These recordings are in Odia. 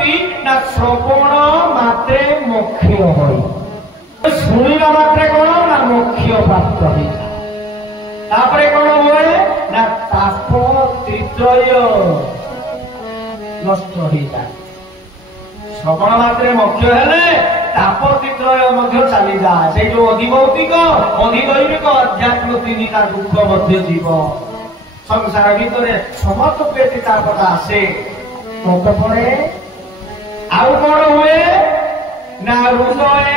करती ना श्रवण मात्रे मोक्ष होई शुणा मात्रे कौन ना मोक्ष प्राप्त हो तापरे कौन हुए ना ताप त्रित्रय नष्ट हो जाए श्रवण मात्रे मोक्ष हेले ताप त्रित्रय मध्य चली जाए से जो अधिभौतिक अधिदैविक अध्यात्म तीनटा दुख मध्य जीव संसार भितर समस्त पेटी तापटा आसे तो पड़े आउ कौन हुए ना हृदय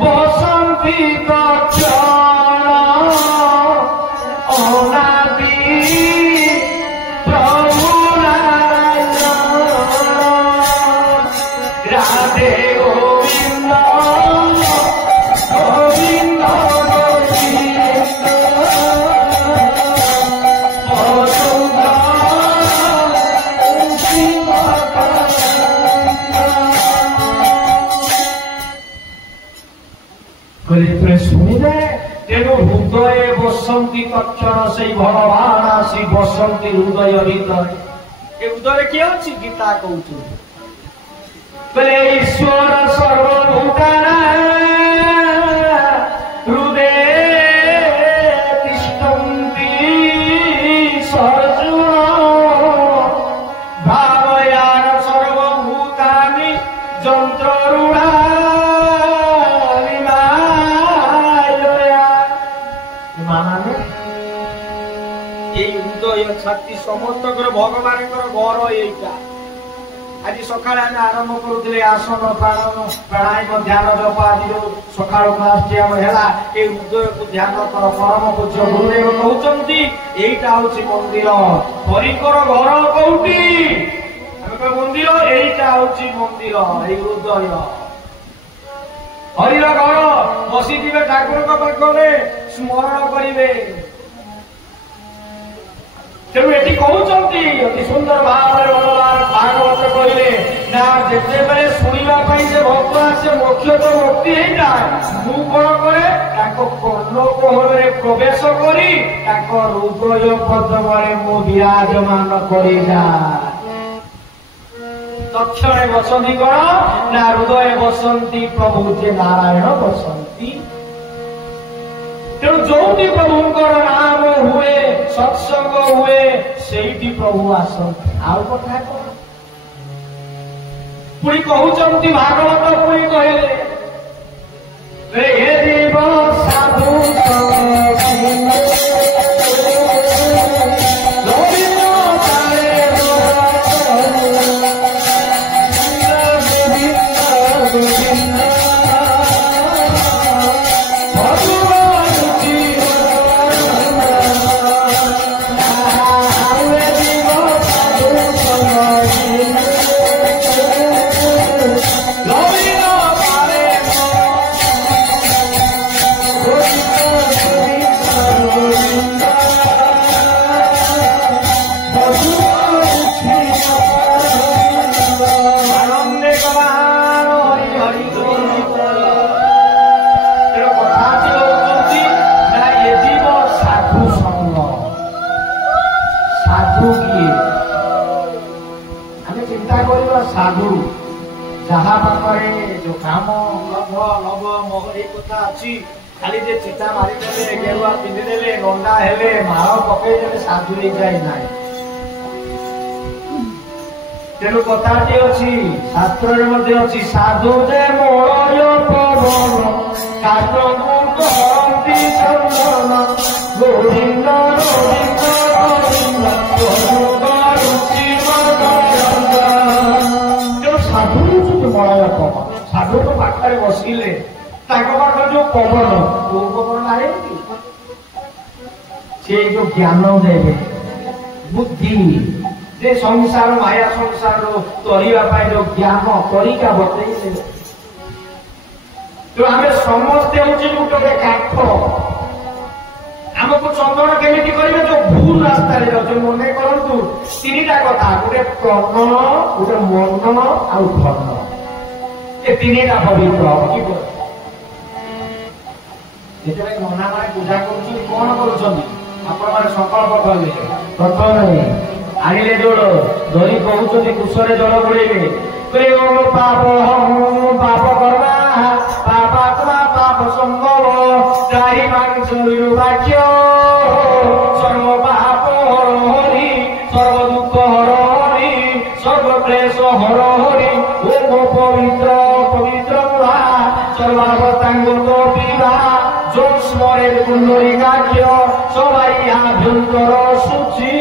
बसंती कक्षण अनादि प्रभु राधे गोविंद गोविंद शुणिले तेणु हृदय बसंती तक्षण से भगवान आसी बसंती हृदय भीतर हृदय किए अच्छी गीता कहूँ बोले ईश्वर सर्वभूताना हृदय तिष्ठन्ति सर्वजुण भावयान सर्वभूतानि जंत्ररूढ़ा छाती समस्त भगवान घर यहीटा आज सका आरंभ करुले आसन प्राणायाम ध्यान जप आज जो सका क्लास है हृदय को ध्यान कर परम पूज्य गुरुदेव कहते यहीटा हूँ मंदिर हरिकर घर कौटी मंदिर यहीटा हूँ मंदिर हृदय हरिर घर बसी ठाकुर पाखे स्मरण करेंगे तेणु ये कहते अति सुंदर भाव भागवत कहले ना जिते बेले शुणा से भक्त आसे मोक्ष तो मुक्ति ही जाए मु कौन करे कर्ण कोहरे प्रवेश करी हृदय पद्म मु विराजमान कर दक्षिणे बसंती कौन ना हृदय बसंती प्रभु जे नारायण बसंती तेणु जो प्रभुंर नाम हुए सत्संग हुए से प्रभु आसती आउ कथा कौन पुणी कहते भागवत पुणी कहले हे जीव साधु साधु जहाँ पाखे जो काम लभ लभ मोह ये कथा अच्छी खाली जे चिता मारिदे गेरुआ पिंधिदे नंदा हेले माଳ पकईदे साधु हो जाए ना तेणु कथाटी अच्छी शास्त्र अच्छी साधु जे मलय पवन काटती चंदन गोविंद मलय पवन साधु तो पाखे बसिले पाखे जो पवन वो पवन आए से जो ज्ञान देवे बुद्धि जे संसार माया संसार तरह जो ज्ञान तरीका बतई तो आम समस्ते हूँ गोटे काठ आमको चंदन केमी करेंगे जो भूल रास्ता जाऊँ मन करूँ तीन टा कथा गोटे कर्ण गोटे मन आउ धन ये तीन टा पवित्र जिते नना मैंने पूजा कर कौन कर संकल्प कले प्रथम ଆଣିଲେ ଜଳ ଧରି କହୁଛନ୍ତି କୁଶରେ ଜଳ ବୁଡେଇବେ ପାପ ପାପ କର୍ମା ପାପାତ୍ମା ପାପ ସମ୍ଭବ ତ୍ରାହି ମାଂସରୁ ବାକ୍ୟ ସର୍ବ ପାପ ହର ହରି ସର୍ବ ଦୁଃଖ ହର ହରି ସର୍ବ କ୍ଲେଶ ହର ହରି ଓମ ପବିତ୍ର ପବିତ୍ର সর্বাবস্থাঙ্গ পিবা যোগ স্মরে কুণ্ডলিকাক্ষ সবাই আভ্যন্তর সূচি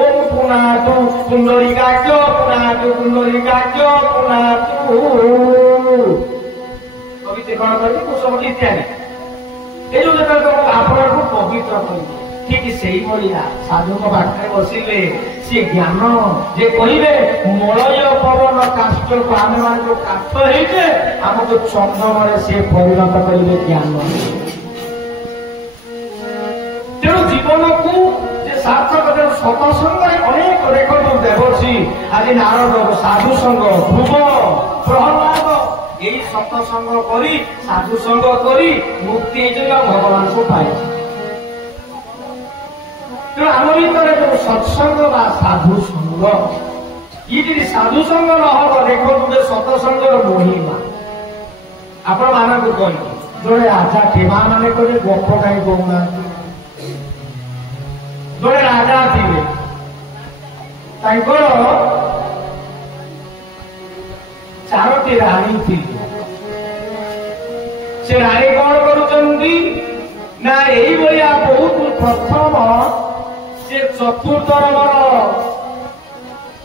ওম পুনাতু কুণ্ডলিকাক্ষ পুনাতু কুণ্ডলিকাক্ষ পুনাতু কবিতে কଣ କରିବେ କୁଶଳ ଇତ୍ୟାଦି ଏ ଯୋଉ ଯେତେବେଳେ ଆପଣଙ୍କୁ ପବିତ୍ର କରିବେ ଠିକ ସେଇଭଳିଆ ସାଧୁଙ୍କ ପାଖରେ ବସିଲେ ସେ ଜ୍ଞାନ ଯେ କହିବେ ମଳୟ ପବନ କାଷ୍ଟକୁ ଆମେ ମାନେ ଯୋଉ କାଠ ହେଇଛେ ଆମକୁ ଚନ୍ଦନରେ ସେ ପରିଣତ କରିବେ ଜ୍ଞାନ। ତେଣୁ ଜୀବନକୁ ଯେ ସାର୍ଥକ ସତସଙ୍ଗରେ ଅନେକ ଦେଖନ୍ତୁ ଦେବର୍ଷି ଆଜି ନାରଦ ସାଧୁ ସଙ୍ଗ ଧ୍ରୁବ ପ୍ରହ୍ଲାଦ ଏଇ ସତସଙ୍ଗ କରି ସାଧୁ ସଙ୍ଗ କରି ମୁକ୍ତି ହେଇଯିବା ଭଗବାନଙ୍କୁ ପାଇଛି। ତେଣୁ ଆମ ଭିତରେ ଯୋଉ ସତ୍ସଙ୍ଗ ବା ସାଧୁ ସଙ୍ଗ ଇଏ ଯଦି ସାଧୁ ସଙ୍ଗ ନ ହବ ଦେଖନ୍ତୁ ଯେ ସତସଙ୍ଗର ମହିମା ଆପଣ ମାନଙ୍କୁ କହିବେ ଜଣେ ରାଜା ଥିମା ମାନେ କହିବେ ଗପ କାହିଁ କହୁନାହାନ୍ତି। ଜଣେ ରାଜା ଥିବେ ତାଙ୍କର 4ଟି ରାଣୀ ଥିଲେ। ସେ ରାଣୀ କଣ କରୁଛନ୍ତି ନା ଏଇଭଳିଆ ବହୁତ ପ୍ରଥମ ସେ ଚତୁର୍ଥର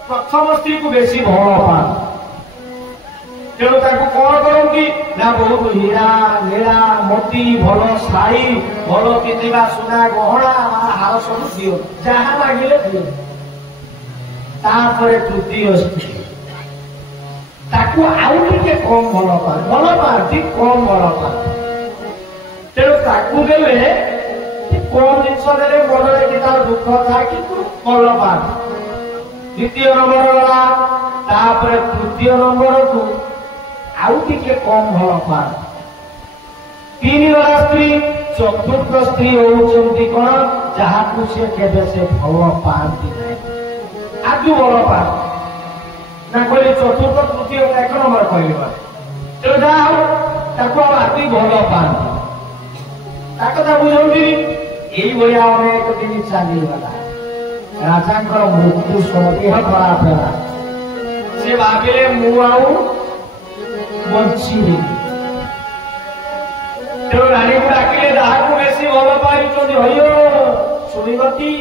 ପ୍ରଥମ ସ୍ତ୍ରୀକୁ ବେଶୀ ଭଲ ପାଆନ୍ତି। ତେଣୁ ତାକୁ କଣ କରନ୍ତି ନା ବହୁତ ହୀରା ନୀଳା ମୋତି ଭଲ ଶାଢୀ ଭଲ ପିନ୍ଧିବା ସୁନା ଗହଣା ହାର ସବୁ ଦିଅନ୍ତି ଯାହା ମାଗିଲେ ଦିଅନ୍ତି। ତାପରେ ତୃତୀୟ ସ୍ତ୍ରୀ ତାକୁ ଆଉ ଟିକେ କମ ଭଲ ପାଆନ୍ତି କମ ଭଲ ପାଆନ୍ତି। ତେଣୁ ତାକୁ ଦେଲେ କମ ଜିନିଷ ଦେଲେ ମନରେ କି ତାର ଦୁଃଖ ଥାଏ କିନ୍ତୁ ଭଲ ପାଆନ୍ତି। ଦ୍ୱିତୀୟ ନମ୍ବର ଗଲା ତାପରେ ତୃତୀୟ ନମ୍ବରକୁ ଆଉ ଟିକେ କମ ଭଲ ପାଆନ୍ତି। 3 ଗଲା ସ୍ତ୍ରୀ ଚତୁର୍ଥ ସ୍ତ୍ରୀ ହଉଛନ୍ତି କଣ ଯାହାକୁ ସେ କେବେ ସେ ଭଲ ପାଆନ୍ତି ନାହିଁ ଆଦୁ ଭଲ ପାଆନ୍ତି ନା କହିଲେ ଚତୁର୍ଥ ତୃତୀୟ 1 ନମ୍ବର କହିଲେ ତେଣୁ ଯାହା ହଉ ତାକୁ ଆଉ ଆଦି ଭଲ ପାଆନ୍ତି ତା କଥା ବୁଝନ୍ତି। ଏଇଭଳିଆ ଅନେକ ଦିନ ଚାଲିଗଲା ରାଜାଙ୍କର ମୃତ୍ୟୁ ଦେହ ଖରାପ ହେଲା। ସେ ଭାବିଲେ ମୁଁ ଆଉ ବଞ୍ଚିବି। ତେଣୁ ରାଣୀକୁ ଡାକିଲେ ଯାହାକୁ ବେଶୀ ଭଲ ପାଇଛନ୍ତି ହଇଓ ଶୁଣିବତି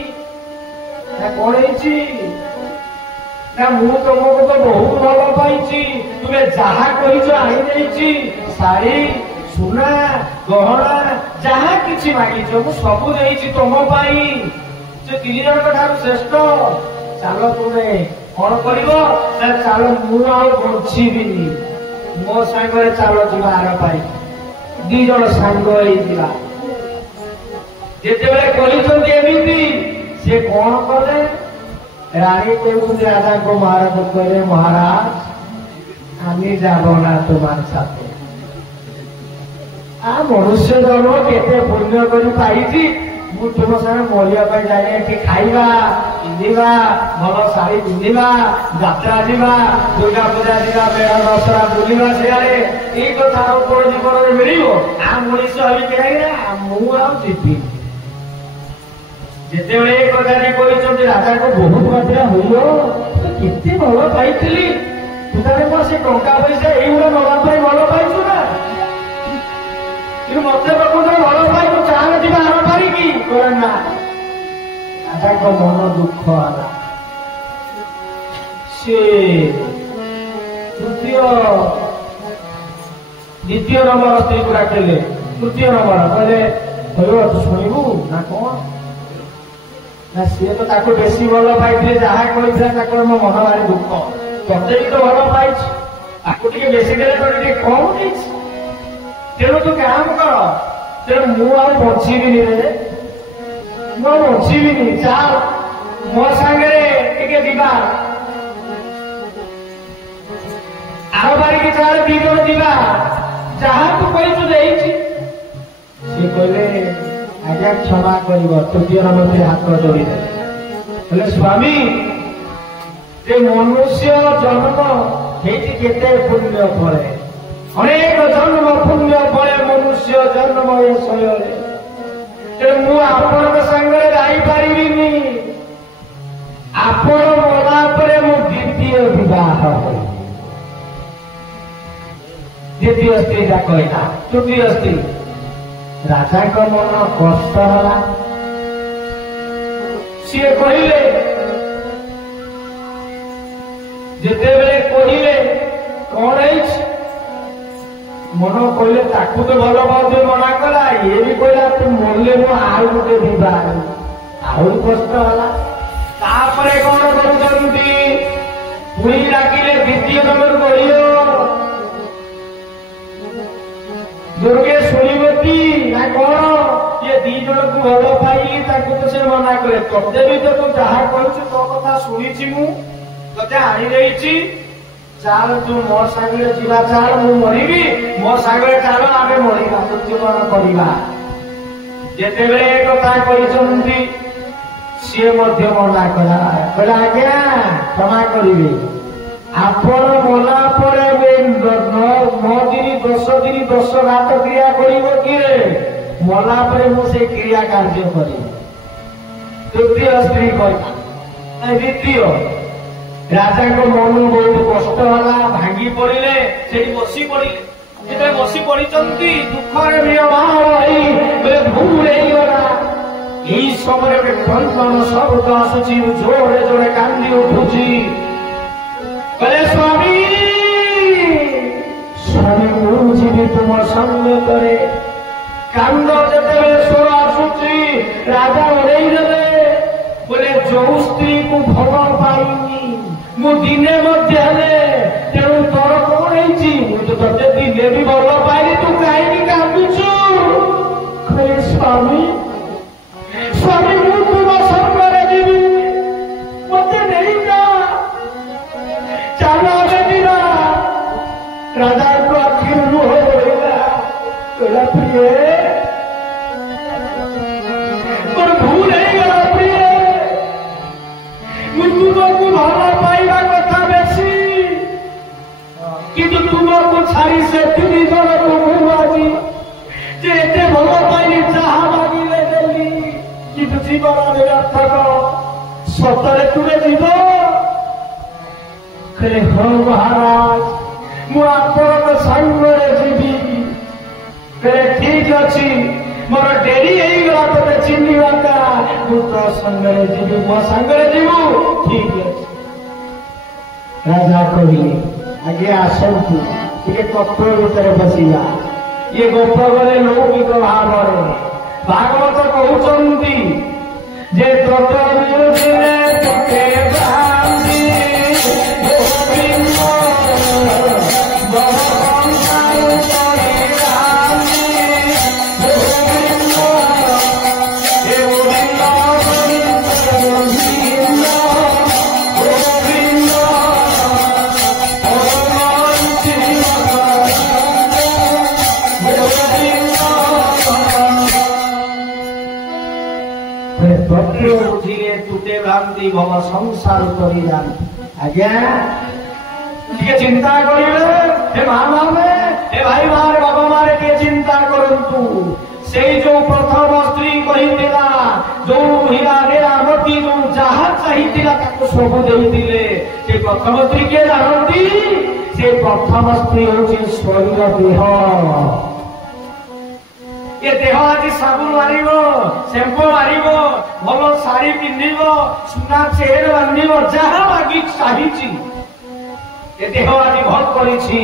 ନା କଣ ହେଇଛି ନା ମୁଁ ତମକୁ ତ ବହୁତ ଭଲ ପାଇଛି ତୁମେ ଯାହା କହିଛ ଆଣିଦେଇଛି ଶାଢୀ ସୁନା ଗହଣା ଯାହା କିଛି ମାଗିଛ ମୁଁ ସବୁ ଦେଇଛି ତମ ପାଇଁ। ସେ 3 ଜଣଙ୍କ ଠାରୁ ଶ୍ରେଷ୍ଠ ଚାଲ ତୁମେ କଣ କରିବ ନା ଚାଲ ମୁଁ ଆଉ ବଞ୍ଚିବିନି ମୋ ସାଙ୍ଗରେ ଚାଲ ଯିବା ଆର ପାଇଁ 2 ଜଣ ସାଙ୍ଗ ହେଇଯିବା। ଯେତେବେଳେ କହିଛନ୍ତି ଏମିତି ସେ କଣ କଲେ রানী কৌতুক রাজাকে মহারাজ করে মহারাজ আমি যাব না তোমার সাথে আ মনুষ্য জন্ম কেতে পুণ্য করে পাইছি ମୁଁ ତୁମ ସାଙ୍ଗେ ମରିବା ପାଇଁ ଯାଇ ଏଠି ଖାଇବା ପିନ୍ଧିବା ଭଲ ଶାଢୀ ପିନ୍ଧିବା ଯାତ୍ରା ଯିବା ଦୁର୍ଗା ପୂଜା ଯିବା ମେଳା ଦଶହରା ବୁଲିବା ସିଆଡେ ଏଇ କଥା ଆଉ କଣ ଜୀବନରେ ମିଳିବ ଆ ମଣିଷ ହେଇକି ମୁଁ ଆଉ ଯିବି। ଯେତେବେଳେ ଏ କଥାଟି କହିଛନ୍ତି ରାଜାଙ୍କୁ ବହୁତ ମାତ୍ରା ହୋଇବ କେତେ ଭଲ ପାଇଥିଲି ତୁ ତାହେଲେ କଣ ସେ ଟଙ୍କା ପଇସା ଏଇଗୁଡା ନବା ପାଇଁ ଭଲ ପାଇଛୁ ନା କିନ୍ତୁ ମତେ ପ୍ରକୃତ ଭଲ ପାଇଛୁ ଚାଲେ ଯିବା ଆର ପାରିକି ନା ରାଜାଙ୍କ ମନ ଦୁଃଖ ହେଲା। ସେ ଦ୍ୱିତୀୟ ନମ୍ବର ସ୍ତ୍ରୀକୁ ଡାକିଲେ ତୃତୀୟ ନମ୍ବର କହିଲେ ତୁ ଶୁଣିବୁ ନା କଣ ନା ସିଏ ତ ତାକୁ ବେଶୀ ଭଲ ପାଇଥିଲେ ଯାହା କହିଥିଲା ତାକୁ ମୋ ମନ ଭାରି ଦୁଃଖ ତତେ ବି ତ ଭଲ ପାଇଛି ତାକୁ ଟିକେ ବେଶୀ ଦେଲେ ତୋତେ ଟିକେ କମ ଦେଇଛି ତେଣୁ ତୁ କାମ କର ତେଣୁ ମୁଁ ଆଉ ବଞ୍ଚିବିନି ରେ ମୁଁ ଆଉ ବଞ୍ଚିବିନି ଚାଲ ମୋ ସାଙ୍ଗରେ ଟିକେ ଯିବା ଆର ବାରିକି ଚାଲ 2 ଜଣ ଯିବା ଯାହା ତୁ କହିଛୁ ଦେଇଛି। ସେ କହିଲେ ଆଜ୍ଞା କ୍ଷମା କରିବ ତୃତୀୟ ନମ୍ବର ହାତ ଯୋଡ଼ିଦେଲେ କହିଲେ ସ୍ୱାମୀ যে মনুষ্য জন্ম সেইটি কেতে পুণ্য ফলে অনেক জন্ম পুণ্য ফলে মনুষ্য জন্ম ଏ ଶୈଳରେ ତେଣୁ ମୁଁ ଆପଣଙ୍କ ସାଙ୍ଗରେ ଯାଇପାରିବିନି ଆପଣ ମଲା ପରେ ମୁଁ ଦ୍ୱିତୀୟ ବିବାହ ଦ୍ୱିତୀୟ ସ୍ତ୍ରୀଟା କହିଲା ତୃତୀୟ ସ୍ତ୍ରୀ ରାଜାଙ୍କ ମନ କଷ୍ଟ ହେଲା ସିଏ କହିଲେ ଯେତେବେଳେ କହିଲେ କଣ ହେଇଛି ମନ କହିଲେ ତାକୁ ତ ଭଲ ପାଉଥିବେ ମନା କଲା ଇଏ ବି କହିଲା ତୁ ମରିଲେ ମୁଁ ଆଉ ଗୋଟେ ବିବାହ ଆହୁରି କଷ୍ଟ ହେଲା ତାପରେ କଣ କରୁଛନ୍ତି ପୁଣି ଡାକିଲେ ଦ୍ୱିତୀୟ ନମ୍ବର କହିଲ ଦୁର୍ଗେ ଶୁଣିବତି ନା କଣ ଇଏ ଦି ଜଣକୁ ଭଲ ପାଇଲି ତାକୁ ତ ସେ ମନା କଲେ ତତେ ବି ତ ତୁ ଯାହା କହୁଛୁ ତୋ କଥା ଶୁଣିଛି ମୁଁ ତତେ ଆଣିଦେଇଛି ଚାଲ ତୁ ମୋ ସାଙ୍ଗରେ ଯିବା ଚାଲ ମୁଁ ମରିବି ମୋ ସାଙ୍ଗରେ ଚାଲ ଆମେ ମରିବା ମୃତ୍ୟୁବରଣ କରିବା ଯେତେବେଳେ ଏ କଥା କହିଛନ୍ତି ସିଏ ମଧ୍ୟ ମନା କଲା କହିଲା ଆଜ୍ଞା କ୍ଷମା କରିବେ ଆପଣ ମଲା ପରେ 9 ଦିନ 10 ଦିନ 10 ଘାତ କ୍ରିୟା କରିବ କିଏ ମଲା ପରେ ମୁଁ ସେ କ୍ରିୟା କାର୍ଯ୍ୟ କରିବି ତୃତୀୟ ସ୍ତ୍ରୀ କହିଲା ଦ୍ୱିତୀୟ ରାଜାଙ୍କ ମନ ବହୁତ କଷ୍ଟ ହେଲା ଭାଙ୍ଗି ପଡିଲେ ସେଠି ବସି ପଡିଲେ ଯେତେବେଳେ ବସି ପଡିଛନ୍ତି ଦୁଃଖରେ ଭୁଲ ହେଇଗଲା ଏହି ସମୟରେ ଗୋଟେ କଣ୍ଟନ ଶବ୍ଦ ଆସୁଛି ଜୋରେ ଜୋରେ କାନ୍ଦି ଉଠୁଛି କହିଲେ ସ୍ୱାମୀ ସ୍ୱାମୀ ମୁଁ ଯିବି ତୁମ ସଙ୍ଗତରେ କାନ୍ଦ ଯେତେବେଳେ ସ୍ୱର ଆସୁଛି ରାଜା ଓହ୍ଲେଇ ଦେଲେ ବୋଲେ ଯୋଉ ସ୍ତ୍ରୀକୁ ଭଲ ପାଇନି ମୁଁ ଦିନେ ମଧ୍ୟ ହେଲେ ତେଣୁ ତୋର କଣ ହେଇଛି ମୁଁ ତ ତତେ ଦିନେ ବି ଭଲ ପାଇନି ତୁ କାହିଁକି କାନ୍ଦୁଛୁ କହିଲେ ସ୍ୱାମୀ ସ୍ୱାମୀ ମୁଁ ତୁମ ସଙ୍ଗରେ ଯିବି ମତେ ନେଇଯା ଚାଲ ଆମେ ଯିବା ରାଜାଙ୍କ ଆଖିରୁ ଲୁହ ବୋହିଲା କହିଲା ପ୍ରିୟ ମୋର ଭୁଲ ହେଇଗଲା ପ୍ରିୟ ମୁଁ ତୁମକୁ ଭଲ ପାଇବା କଥା ବେଶୀ କିନ୍ତୁ ତୁମକୁ ଛାଡ଼ି ସେ 3 ଜଣକୁ ମୁଁ ଆଜି ଯେ ଏତେ ଭଲ ପାଇଲି ଯାହା ମାଗିଲେ ଦେଲି କିନ୍ତୁ ଜୀବନ ନିରର୍ଥକ ସତରେ ତୁମେ ଯିବ କହିଲେ ହଁ ମହାରାଜ ମୁଁ ଆପଣଙ୍କ ସାଙ୍ଗରେ ଯିବି କହିଲେ ଠିକ ଅଛି ମୋର ଡେରି ହେଇଗଲା ତତେ ଚିହ୍ନିବାଟା ମୁଁ ତୋ ସାଙ୍ଗରେ ଯିବି ମୋ ସାଙ୍ଗରେ ଯିବୁ ଠିକ ଅଛି ରାଜା କହିଲେ ଆଜ୍ଞା ଆସନ୍ତୁ ଟିକେ ତତ୍ଵ ଭିତରେ ବସିବା ଇଏ ଗପ ଗଲେ ଲୌକିକ ଭାବରେ ଭାଗବତ କହୁଛନ୍ତି ଯେ ତତ୍ଵ ମିଳୁଥିଲେ ତତେ ବାନ୍ଧି ବୁଝିଲେ ତୁଟେ ଭ୍ରାନ୍ତି ଭବ ସଂସାର କରିଯାନ୍ତି ଆଜ୍ଞା ଟିକେ ଚିନ୍ତା କରିବେ ହେ ମା ମାନେ ହେ ଭାଇ ମାରେ ବାବା ମାରେ ଟିକେ ଚିନ୍ତା କରନ୍ତୁ ସେଇ ଯୋଉ ପ୍ରଥମ ସ୍ତ୍ରୀ କହିଥିଲା ଯୋଉ ହୀରା ରେରାମତି ଯୋଉ ଯାହା ଚାହିଁଥିଲା ତାକୁ ସବୁ ଦେଇଥିଲେ ସେ ପ୍ରଥମ ସ୍ତ୍ରୀ କିଏ ଜାଣନ୍ତି ସେ ପ୍ରଥମ ସ୍ତ୍ରୀ ହଉଛି ଶରୀର ଦେହ ଏ ଦେହ ଆଜି ସାବୁନ ମାରିବ ସେମ୍ପୁ ମାରିବ ଭଲ ଶାଢୀ ପିନ୍ଧିବ ସୁନା ଚେହେର ବାନ୍ଧିବ ଯାହା ମାଗି ଚାହିଁଛି ଏ ଦେହ ଆଜି ଭଲ କରିଛି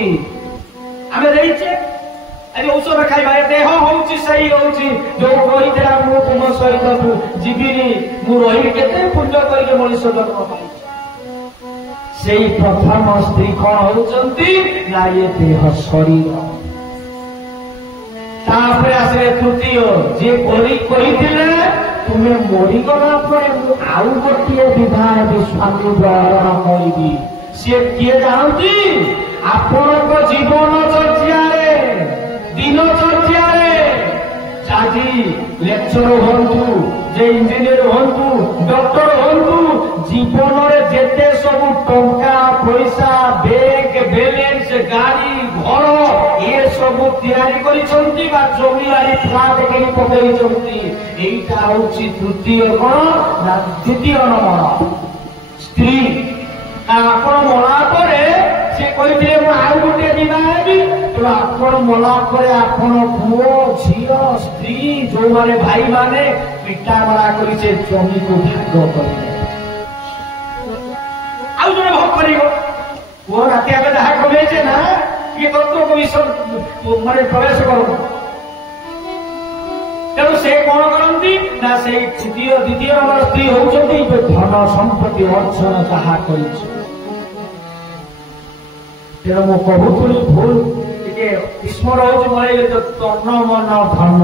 ଆମେ ଦେଇଛେ ଆଜି ଔଷଧ ଖାଇବା ଏ ଦେହ ହଉଛି ସେଇ ହଉଛି ଯୋଉ କହିଥିଲା ମୁଁ ତୁମ ସହିତ ଯିବିନି ମୁଁ ରହିବି କେତେ ପୂଜ୍ୟ କରିକି ମଣିଷ ଜନ୍ମ ପାଇଛି ସେଇ ପ୍ରଥମ ସ୍ତ୍ରୀ କଣ ହଉଛନ୍ତି ନା ଏ ଦେହ ଶରୀର ତାପରେ ଆସିଲେ ତୃତୀୟ ଯିଏ କହିଥିଲେ ତୁମେ ମରିଗଲା ପରେ ମୁଁ ଆଉ ଗୋଟିଏ ବିବାହ ସ୍ୱାମୀ ଗ୍ରହଣ କରିବି ସିଏ କିଏ ଜାଣନ୍ତି ଆପଣଙ୍କ ଜୀବନ ଚର୍ଯ୍ୟାରେ ଦିନଚର୍ଯ୍ୟାରେ ଆଜି ଲେକ୍ଚର ହୁଅନ୍ତୁ ଯେ ଇଞ୍ଜିନିୟର ହୁଅନ୍ତୁ ଡକ୍ଟର ହୁଅନ୍ତୁ জীবনের যেতে সবু টঙ্কা পয়সা ব্যাংক ব্যালেন্স গাড়ি ঘর এসবু তৈরি କରିଛନ୍ତି বা জমি বাড়ি ফ্লাট কিনি ପକେଇଛନ୍ତି। এইটা হচ্ছে তৃতীয় কোণ না দ্বিতীয় নম্বর স্ত্রী। ଆପଣ ମଲା ପରେ ସେ କହିଥିଲେ ମୁଁ ଆଉ ଗୋଟେ ବିବାହ ହେବି, ତେଣୁ ଆପଣ ମଲା ପରେ ଆପଣ ପୁଅ ଝିଅ ସ୍ତ୍ରୀ ଯୋଉମାନେ ଭାଇମାନେ ପିଟା ମରା କରି ସେ ଜମିକୁ ଭାଗ କରିବେ। ଆଉ ଜଣେ ଭୋଗ କରିବ ପୁଅ ରାତି ଆଗ ଯାହା କମେଇছে ନା କିଏ ତତ୍ତ୍ୱକୁ ମାନେ ପ୍ରବେଶ କରୁ। ତେଣୁ ସେ କଣ କରନ୍ତି ନା ସେଇ ଦ୍ୱିତୀୟ ନମ୍ବର ସ୍ତ୍ରୀ ହଉଛନ୍ତି ଧନ ସମ୍ପତ୍ତି ଅର୍ଜନ ଯାହା କରିଛି। ତେଣୁ ମୁଁ କହୁଥିଲି ଭୁଲ ଟିକେ ବିସ୍ମର ହଉଛି ମଳେ ତନ ମନ ଧନ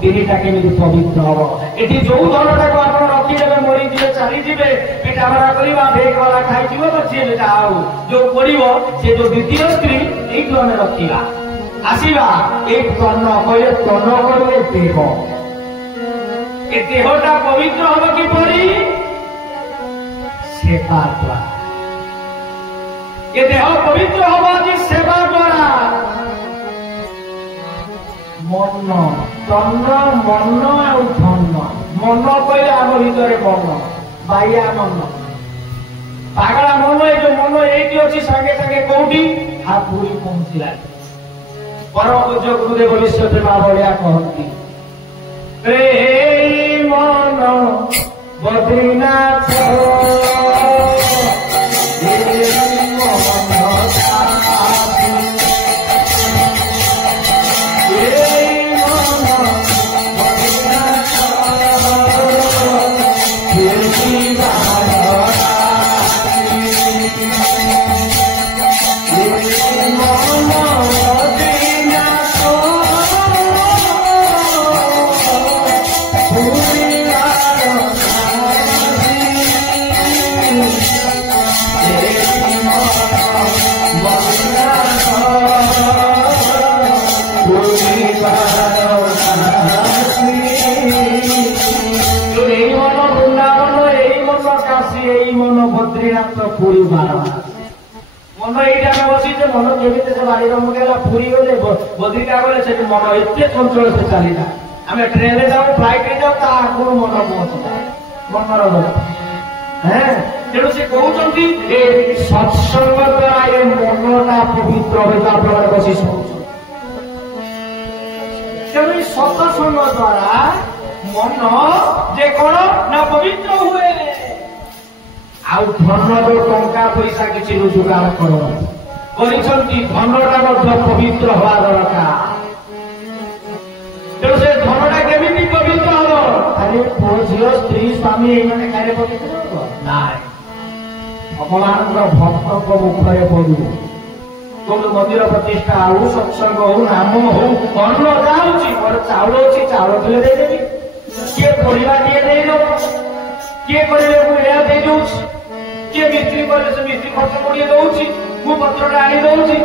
ତିନିଟା କେମିତି ପବିତ୍ର ହବ। ଏଠି ଯୋଉ ଧନଟାକୁ ଆପଣ ରଖିଦେବେ ମରିଯିବେ ଚାଲିଯିବେ ପିଠା ଭରା କରିବା ବେଗ ବାଲା ଖାଇଯିବ ବା ସିଏ ସେଟା ଆଉ ଯୋଉ ପଡିବ ସେ ଯୋଉ ଦ୍ୱିତୀୟ ସ୍ତ୍ରୀ ଏଇଠୁ ଆମେ ରଖିବା ଆସିବା। ଏଇ ତନ କହିଲେ ତନ କରିବେ ଦେହ। ଏ ଦେହଟା ପବିତ୍ର ହବ କିପରି? ସେବା ଦ୍ୱାରା। ଏ ଦେହ ପବିତ୍ର ହବ ଆଜି ସେବା ଦ୍ୱାରା। ମନ ତନ ମନ ଆଉ ଧନ। ମନ କହିଲେ ଆମ ଭିତରେ ମନ ବାଇଆ ମନ ପାଗଳା ମନ। ଏ ଯୋଉ ମନ ଏଇଠି ଅଛି ସାଙ୍ଗେ ସାଙ୍ଗେ କୋଉଠି ପୁରୀ ପହଞ୍ଚିଲା। ପରମ ପୂଜ୍ୟ ଗୁରୁଦେବ ବିଶ୍ୱଦେବା ଭଳିଆ କହନ୍ତି ମନ ବଦ୍ରୀନାଥ ପୁରୀ ମନ ଏଇଠି ଆମେ ବସିଛେ। ମନ କେମିତି ସେ ବାଡ଼ିର ମୁଣ୍ଡେଇଲା ପୁରୀ ଗଲେ ବଦ୍ରିକା ଗଲେ ସେଠି ମନ ଏତେ ଚଞ୍ଚଳ ସେ ଚାଲିଲା। ଆମେ ଟ୍ରେନରେ ଯାଉ ଫ୍ଲାଇଟରେ ଯାଉ ତା ଆଗରୁ ମନ ପହଞ୍ଚିଯାଏ ମନର ତେଣୁ ସେ କହୁଛନ୍ତି ଏ ସତ୍ସଙ୍ଗ ଦ୍ୱାରା ଏ ମନଟା ପବିତ୍ର ହୋଇଥିବା ପ୍ରକାର ବସି ଶୁଣୁଛନ୍ତି। ତେଣୁ ଏ ସତ୍ସଙ୍ଗ ଦ୍ୱାରା ମନ ଯେ କଣ ନା ପବିତ୍ର ହୁଏ। ଆଉ ଧନ ଯୋଉ ଟଙ୍କା ପଇସା କିଛି ରୋଜଗାର କରିଛନ୍ତି ଧନଟା ମଧ୍ୟ ପବିତ୍ର ହବା ଦରକାର। ତେଣୁ ସେ ଧନଟା କେମିତି ପବିତ୍ର ହବ? ଖାଲି ପୁଅ ଝିଅ ସ୍ତ୍ରୀ ସ୍ୱାମୀ ଏଇମାନେ ଖାଇଲେ ପବିତ୍ର ହବ ନାଇଁ। ଭଗବାନଙ୍କର ଭକ୍ତଙ୍କ ମୁଖରେ ପଡିବ। କୋଉଠି ମନ୍ଦିର ପ୍ରତିଷ୍ଠା ହଉ ସତ୍ସଙ୍ଗ ହଉ ନାମ ହଉ ଅନ୍ନ ଯାଉଛି ମୋର ଚାଉଳ ଅଛି ଚାଉଳ କିଲେ ଦେଇଦେବି। କିଏ ପରିବା ଟିକେ ଦେଇଦବ କିଏ କରିଲେ ମୁଁ ଏହା ଦେଇଦଉଛି। କିଏ ମିସ୍ତ୍ରୀ କଲେ ସେ ମିସ୍ତ୍ରୀ ଖର୍ଚ୍ଚ କୋଡ଼ିଏ ଦଉଛି ମୁଁ ପତ୍ରଟା ଆଣି ଦଉଛି।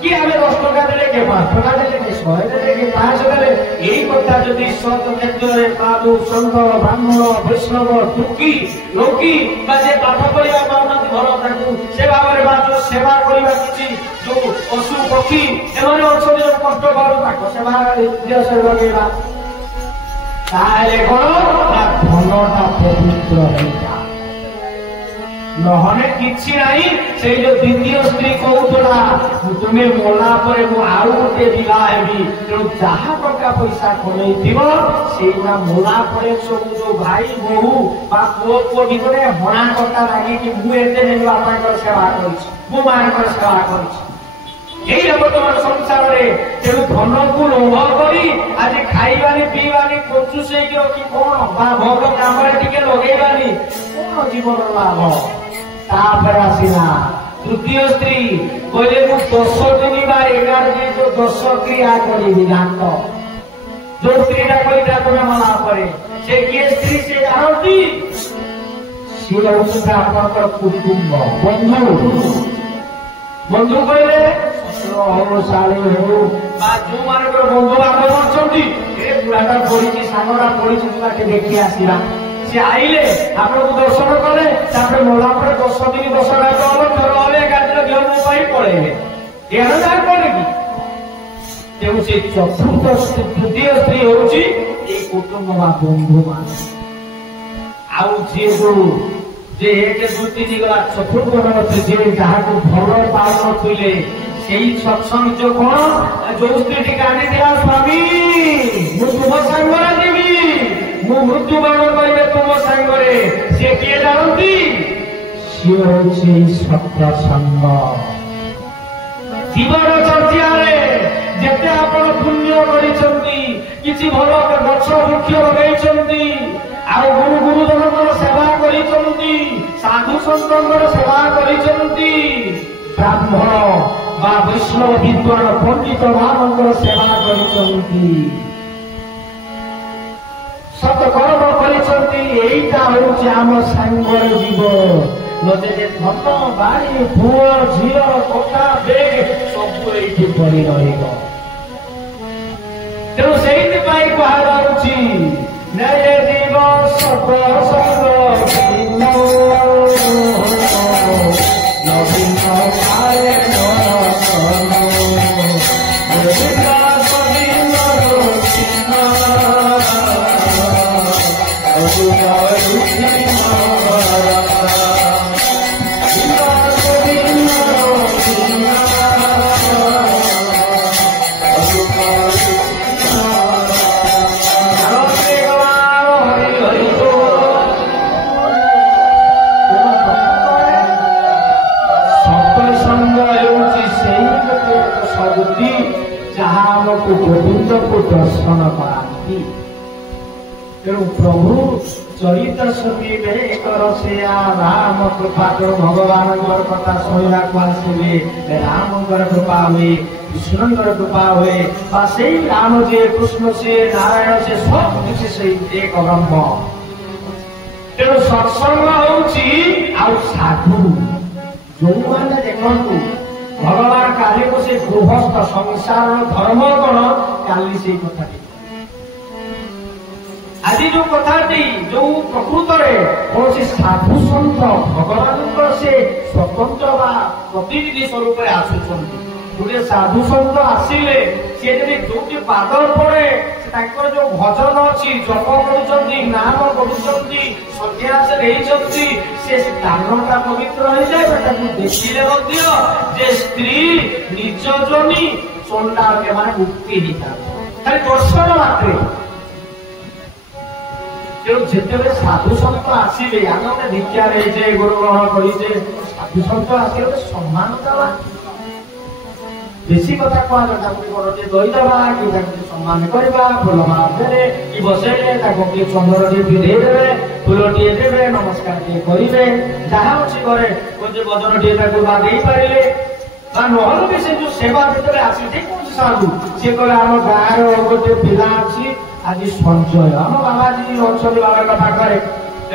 କିଏ ଆମେ 10 ଟଙ୍କା ଦେଲେ କିଏ 5 ଟଙ୍କା ଦେଲେ କିଏ 100 ଦେଲେ କିଏ 500 ଦେଲେ। ଏଇ କଥା ଯଦି ସତ କ୍ଷେତ୍ରରେ ସାଧୁ ସନ୍ଥ ବ୍ରାହ୍ମଣ ବୈଷ୍ଣବ ଟୁକି ଲୋକି ବା ଯେ ପାଠ ପଢିବା ପାଉନାହାନ୍ତି ଭଲ ତାଙ୍କୁ ସେ ଭାବରେ ବା ଯୋଉ ସେବା କରିବା କିଛି ଯୋଉ ପଶୁ ପକ୍ଷୀ ଏମାନେ ଅଛନ୍ତି ଯୋଉ କଷ୍ଟ ପାଉ ତାଙ୍କ ସେବା ଇତିହାସରେ ଲଗେଇବା ତାହେଲେ କଣ ନା ଧନଟା ପବିତ୍ର ହେଇଯାଏ। ନହେଲେ କିଛି ନାହିଁ। ସେଇ ଯୋଉ ଦ୍ୱିତୀୟ ସ୍ତ୍ରୀ କହୁଥିଲା ତୁମେ ମଲା ପରେ ମୁଁ ଆଉ ଗୋଟେ ବିବାହ ହେବି। ତେଣୁ ଯାହା ଟଙ୍କା ପଇସା କମେଇଥିବ ସେଇଟା ମଲା ପରେ ସବୁ ଯୋଉ ଭାଇ ବୋହୂ ବା ପୁଅ ଭିତରେ ହଣା କଟା ଲାଗିକି ମୁଁ ଏତେ ନେବି ବାପାଙ୍କର ସେବା କରିଛି ମୁଁ ମାଙ୍କର ସେବା କରିଛି। ଏଇ ବର୍ତ୍ତମାନ ସଂସାରରେ ତେଣୁ ଧନକୁ ଲୋଭ କରି ଆଜି ଖାଇବାନି ପିଇବାନି କଚୁସ ହେଇକି ରଖି କଣ ବା ଭଲ କାମରେ ଟିକେ ଲଗେଇବାନି କଣ ଜୀବନ ଲାଭ? ତାପରେ ଆସିଲା ତୃତୀୟ ସ୍ତ୍ରୀ କହିଲେ ମୁଁ 10 ଦିନ ବା 11 ଦିନ ଯୋଉ 10 କ୍ରିୟା କରିବି ନାଟ ଯୋଉ ସ୍ତ୍ରୀଟା କହିଲା ତୁମେ ମନା ପରେ ସେ କିଏ ସ୍ତ୍ରୀ ସେ ଜାଣନ୍ତି? ସିଏ ହେଉଛନ୍ତି ଆପଣଙ୍କର କୁଟୁମ୍ବ ବନ୍ଧୁ କହିଲେ ହଉ ଶାଳୀ ହଉ ବା ଯୋଉମାନଙ୍କର ବନ୍ଧୁ ବାନ୍ଧବ ଅଛନ୍ତି ଏ ବୁଢାଟା ପଡିଛି ସାଙ୍ଗଟା ପଡିଛି ତୁମେ ଦେଖି ଆସିବା। ସେ सी आईले आपको दर्शन कले मोला 10 दिन 10 रात हम थर हमें 11 दिन देह पड़े एना जाए पड़े कि तेणु से चतुर्थ तृतीय स्त्री होची ए कुटुंब बा बंधु मान आउ जे एक दुई तीन गला चतुर्थ जे जहाँ को भल पालन थे से सत्संग जो कौन जो स्त्री आनी दिला स्वामी मु तुम सांगरे देवी मु मृत्युवरण करे तुम सांगरे सी किए जानती सी हूँ सत्य संग जीवन चर्चा जिते आप पुण्य किसी भल गछ वृक्ष लगे गुरु गुरुजन सेवा कर साधु सन्तर सेवा कर ब्राह्मण बा वैष्णव विद्वान पंडित मान सेवा कर सतकर्म कर आम सांगर जीव नजे धन बाड़ी पुओ झील कटा बेग सब ये पड़ी रहा तेणु से कहुची नये दिवस गोविंद को दर्शन कराती तेणु प्रभु चरित सुनी से राम कृपा भगवान कथा शुणा को आसवे राम कृपा हुए कृष्ण कृपा हुए से राम जी कृष्ण से नारायण से सब किसी से एक ब्रह्म तेणु सत्संग हो साधु जो मैंने देखु भगवान काली को से गृहस्थ संसार धर्म कौन काली से कथा आज जो कथाटी जो प्रकृत कौन से साधु सन्त भगवान से स्वतंत्र प्रतिनिधि स्वरूप आसुंच गोटे साधु सन्त आसिले सी जो पाद पड़े जो भजन अच्छी जप कर नाम कर संज्ञा से स्थानटा पवित्र हो जाए देखिले स्त्री निज जनी चंडा माने मुक्ति होता खाली दर्शन मात्र जिते साधु सन्त आसवे आम गोटे दीक्षा रही गुरु ग्रहण करें साधु सन्त आस सम्मानता बेसी कथा कह दईदबा कि सम्मान करवा फूलमाला देवे कि बसैले चंदन टे पिधेदेवे फूल टे देवे नमस्कार टे करेंगे जहाँ अच्छी घरे कोई वजन टे बागई पारे नहले भी से जो सेवा भीतर आसी कौन साधु सी कहे आम गाँव गोटे पिला अच्छी आज संजय आम बाबाजी अच्छा बाबा पाखे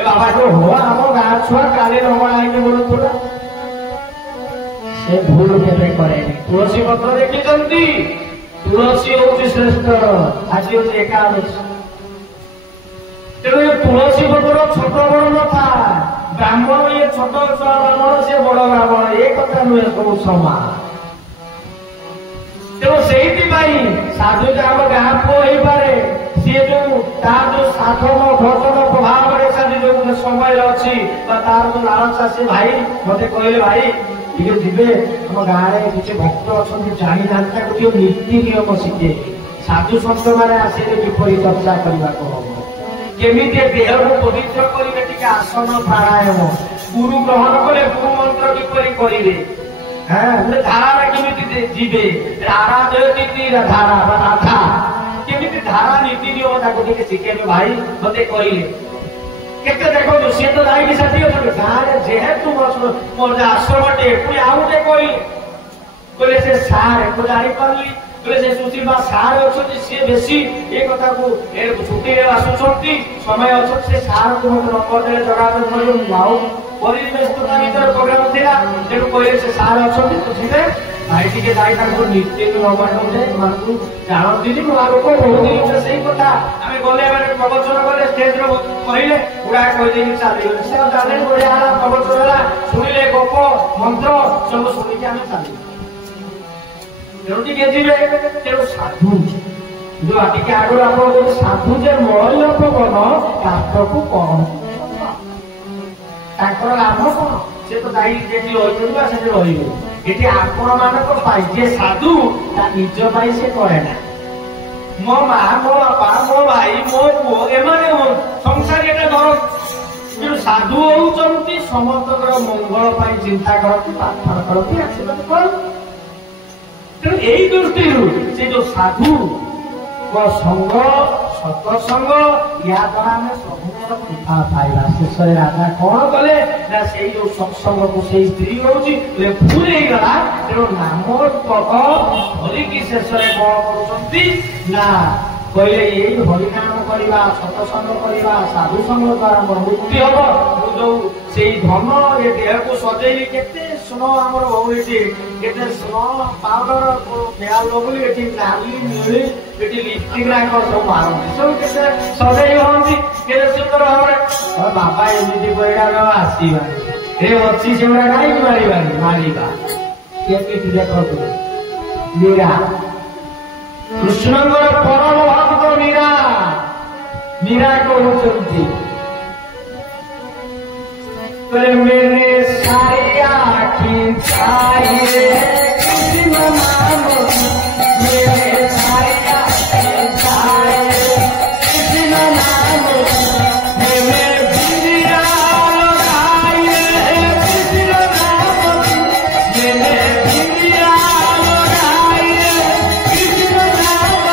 बाबा जो हो आम गाँ छुआ काली रंगणा आईने बोलूला से भूल केवे करे तुलसी पत्र देखी तुलसी हूँ श्रेष्ठ आज हूँ एकादशी तेणु तुलसी पत्र छोट बड़ न था ब्राह्मण ये छोट ब्राह्मण से बड़ ब्राह्मण ये कथा नुहे सब समान तेणु से साधु आम गाँ पुओ हो पारे सी जो साधन भजन प्रभाव जो समय अच्छी तार जो लालसा से भाई मत कहले भाई टे जीवे आम गाँव किसी भक्त अच्छा जानी ना नीति नियम शिखे साधु सन्त मैंने आसिले किपरि चर्चा करने को हम केमी देह को पवित्र करेंगे आसन प्राणायाम गुरु ग्रहण कले गुरु मंत्र किपरि करेंगे हाँ धारा केमी जीवे आराधती धारा राधा केमी धारा नीति नियम शिखे भाई मत कहले केते देखो सी तो जाइए साथी गाँव जेहेतु मोर आश्रम टे पुणी आउ टे कहले से सार को जापारी कहले से सुशील सार अच्छे सी बेसी ये कथा को छुट्टी आसुंच समय अच्छे से सार को मत नंबर दे जगह आउ ପରିବେଷ୍ଟତା ଭିତରେ ପ୍ରୋଗ୍ରାମ ଥିଲା ତେଣୁ କହିଲେ ସେ ସାର୍ ଅଛନ୍ତି ବୁଝିବେ ଭାଇ ଟିକେ ଯାଇ ତାଙ୍କୁ ନୀତି ନବାଣରେ ଏମାନଙ୍କୁ ଜାଣନ୍ତିନି ମୁଁ ଆଗକୁ ବହୁତ ସେଇ କଥା ଆମେ ଗଲେ ମାନେ ପ୍ରବଚନ କଲେ ଷ୍ଟେଜରେ କହିଲେ ଗୁଡାଏ କହିଦେଇକି ଚାଲିଗଲେ ସେ ଜାଣେ ବଢିଆ ହେଲା ପ୍ରବଚନ ହେଲା ଶୁଣିଲେ ଗପ ମନ୍ତ୍ର ସବୁ ଶୁଣିକି ଆମେ ଚାଲିଗଲେ ତେଣୁ ଟିକେ ଯିବେ ତେଣୁ ସାଧୁ ଯୋଉ ଟିକେ ଆଗରୁ ଆପଣ ଯଦି ସାଧୁ ଯେ ମଳୟ ପବନ କାଠକୁ କଣ ତାଙ୍କର ଲାଭ କଣ ସେ ତ ଯାଇ ଯେଠି ରହିଛନ୍ତି ବା ସେଠି ରହିବେ ଏଠି ଆପଣ ମାନଙ୍କ ପାଇଁ ଯେ ସାଧୁ ତା ନିଜ ପାଇଁ ସେ କରେ ନା ମୋ ମା ମୋ ବାପା ମୋ ଭାଇ ମୋ ପୁଅ ଏମାନେ ସଂସାର ଏଟା ଧର ତେଣୁ ସାଧୁ ହଉଛନ୍ତି ସମସ୍ତଙ୍କର ମଙ୍ଗଳ ପାଇଁ ଚିନ୍ତା କରନ୍ତି ପ୍ରାର୍ଥନା କରନ୍ତି ଆଶୀର୍ବାଦ କରନ୍ତି ତେଣୁ ଏଇ ଦୃଷ୍ଟିରୁ ସେ ଯୋଉ ସାଧୁ ସଙ୍ଗ ସତ୍ସଙ୍ଗ ୟା ଦ୍ୱାରା ଆମେ ପ୍ରଭୁଙ୍କର କୃପା ପାଇବା ଶେଷରେ ରାଜା କଣ କଲେ ନା ସେଇ ଯୋଉ ସତ୍ସଙ୍ଗକୁ ସେଇ ସ୍ତ୍ରୀ ହଉଛି ଭୁଲ ହେଇଗଲା ତେଣୁ ନାମ ଧରିକି ଶେଷରେ କଣ କରୁଛନ୍ତି ନା କହିଲେ ଏଇ ହରିନାମ କରିବା ସତ୍ସଙ୍ଗ କରିବା ସାଧୁ ସଙ୍ଗ ଦ୍ୱାରା ମୋର ମୁକ୍ତି ହବ ମୁଁ ଯୋଉ ସେଇ ଧନ ଏ ଦେହକୁ ସଜେଇଲି କେତେ ସ୍ନୋ ଆମର ହଉଛି କେତେ ସ୍ନୋ ପାଉଡର ଫେୟାର ଲଭଲି ଏଠି ନାଲି ନୀଳି ଏଠି ଲିପଷ୍ଟିକ ରାକ ସବୁ ମାରନ୍ତି ସବୁ କେତେ ସଜେଇ ହୁଅନ୍ତି କେତେ ସୁନ୍ଦର ଭାବରେ ବାବା ଏମିତି କହିଲା ଆସିବା ଏ ଅଛି ସେଗୁଡା କାହିଁକି ମାରିବାନି ମାରିବା କେମିତି ଦେଖନ୍ତୁ ମୀରା କୃଷ୍ଣଙ୍କର ପରମ ଭକ୍ତ ମୀରା ମୀରା କହୁଛନ୍ତି मेरे साया की चाहिए कृष्ण नाम मेरे साया की चाहिए कृष्ण नाम मेरे बिंदिया लगाइए कृष्ण नाम मेरे बिंदिया लगाइए कृष्ण नाम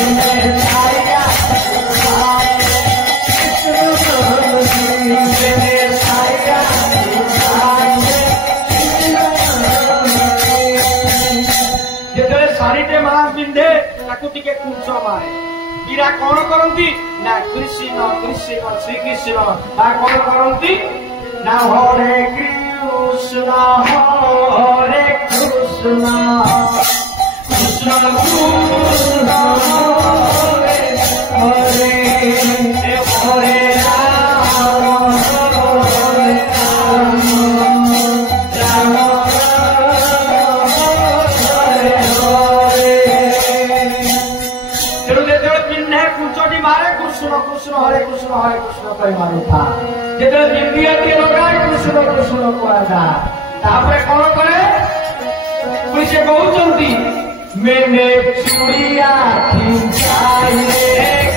मेरे साया ଶାଢୀଟେ ମା ପିନ୍ଧେ ତାକୁ ଟିକେ କୁଞ୍ଚ ମାରେ ମୀରା କଣ କରନ୍ତି ନା କୃଷ୍ଣ କୃଷ୍ଣ ଶ୍ରୀକୃଷ୍ଣ ତା କଣ କରନ୍ତି ନା ହରେ କୃଷ୍ଣ ହରେ କୃଷ୍ଣ କୃଷ୍ଣ କୃଷ୍ଣ ହରେ ହରେ कृष्ण हरे कृष्ण कर मारूथा जेते बिंदिया दिए लगाए कृष्ण कृष्ण कहता तापरे कोन करे पुलिस कहउचंती मैंने चूड़िया खिंचाइए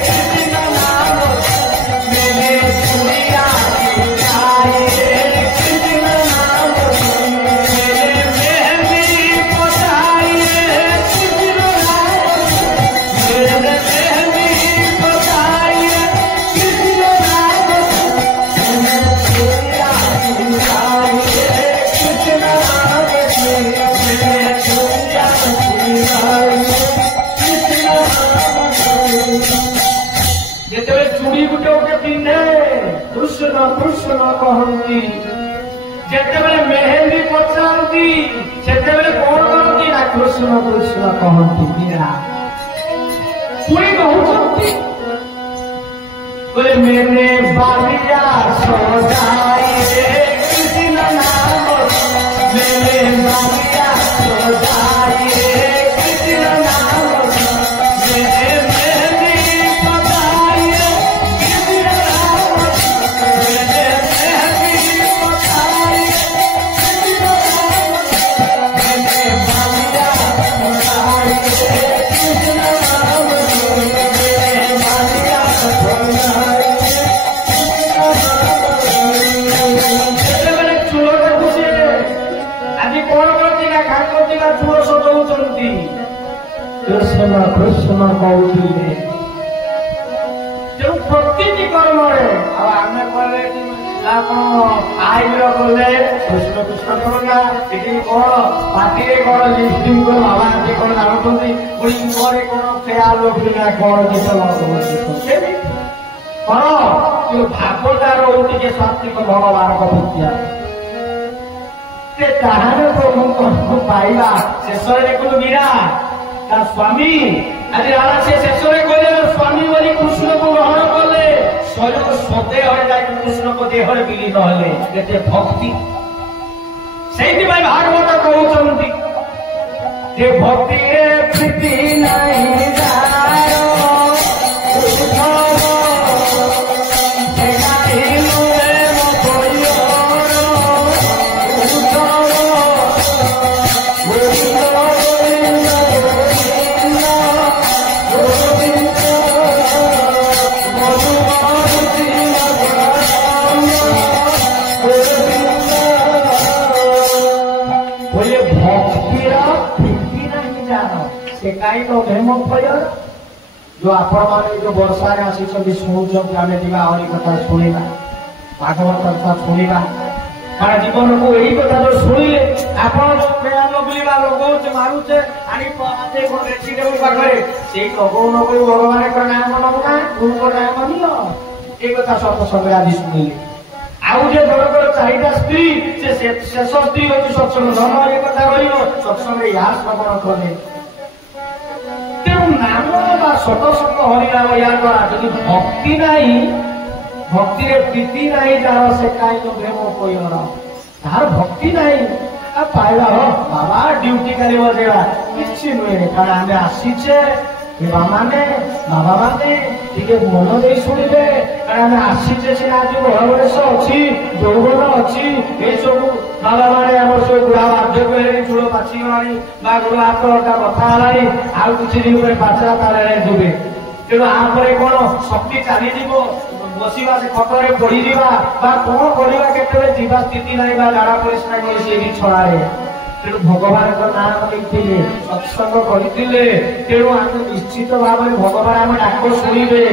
कृष्ण नाम मैंने चूड़िया खिंचाइए कृष्ण नाम मैंने मेहंदी पटाइए कृष्ण नाम मेरे ଯେତେବେଳେ ଚୁଡ଼ି ଗୋଟେ ଗୋଟେ ପିନ୍ଧେ କୃଷ୍ଣ କୃଷ୍ଣ କହନ୍ତି ଯେତେବେଳେ ମେହେନ୍ଦି ପଚାରନ୍ତି ସେତେବେଳେ କଣ କରନ୍ତି ନା କୃଷ୍ଣ କୃଷ୍ଣ କହନ୍ତି ମୀରା ପୁଣି କହୁଛନ୍ତି मेरे बालिया सजाइए कृष्ण नाम मेरे बालिया सजाइए कृष्ण नाम मेरे मेहंदी पताइए कृष्ण नाम मेरे मेहंदी पताइए कृष्ण नाम मेरे बालिया सजाइए कृष्ण नाम मेरे बालिया कृष्ण कृष्ण कहते जो प्रति कर्म आम कले आईर कले कृष्ण कृष्ण करना ये कौन पार्टी कौन लिपस्टिक को बाबा कौन जानते पुणी मुहरे कौन फेयर लभलिना कौन गीत लगे କଣ ଭାବଟା ରହୁଛି ଯେ ସ୍ୱାସ୍ତିକ ଭଗବାନଙ୍କ ବିଦ୍ୟା ତାହାର ପ୍ରଭୁଙ୍କୁ ପାଇବା ଶେଷରେ ଦେଖନ୍ତୁ ମୀରା ତା ସ୍ୱାମୀ ଆଜି ରାଧା ସେ ଶେଷରେ କହିଲେ ସ୍ୱାମୀ ବୋଲି କୃଷ୍ଣକୁ ଗ୍ରହଣ କଲେ ଶରୀର ସ୍ୱଦେହରେ ଯାଇକି କୃଷ୍ଣଙ୍କ ଦେହରେ ବିଲୀନ ହେଲେ କେତେ ଭକ୍ତି ସେଇଥିପାଇଁ ଭାଗବତ କହୁଛନ୍ତି ଯେ ଭକ୍ତିରେ ପ୍ରୀତି ନାହିଁ जो आपण मैंने जो वर्षा आसी शुणुंट आम जा हरि कथा शुणा भागवत कथा शुणा कारण जीवन को यही कथा जो शुणिले आप बुलवा लगौचे मारुचे पाखे से लगौ नगौ भगवान नाम नबना गुरु नाम नियो ये कथा सत्संग आज शुणिले आउ जे जणकर चारिटा स्त्री से शेष स्त्री हूँ सत्संग धन ये कथा रही सत्संग या श्रवण कले नाम बा सतसंग हरिनाम या द्वारा यदि भक्ति नहीं भक्ति प्रीति नहीं तार से कहीं प्रेम कोयर तार भक्ति नहीं पाइबा हो बाबा ड्यूटी करी बजेगा किसी नुहे कारण आम आसीचे माने बाबा माने मन दे शुणिबे कारण आम आसीचे सीना आज बड़ बयस अच्छी यौवन अच्छी ये सब बाबा माने आम सब बुढ़ा बार्धक्य चूल पाचिगलानी गोड़ हाथ अटा बथा है आउ किसी दिन पर पाचरा ताले देवे तेणु आपर कौन शक्ति चली बसवा से खतरे पड़ी कौन करवा के स्थिति ना झाड़ा परिस्रा कर छड़े तेणु भगवान नाम लिखिले सत्संग करते तेणु आम निश्चित भाव भगवान आम डाक शुणे।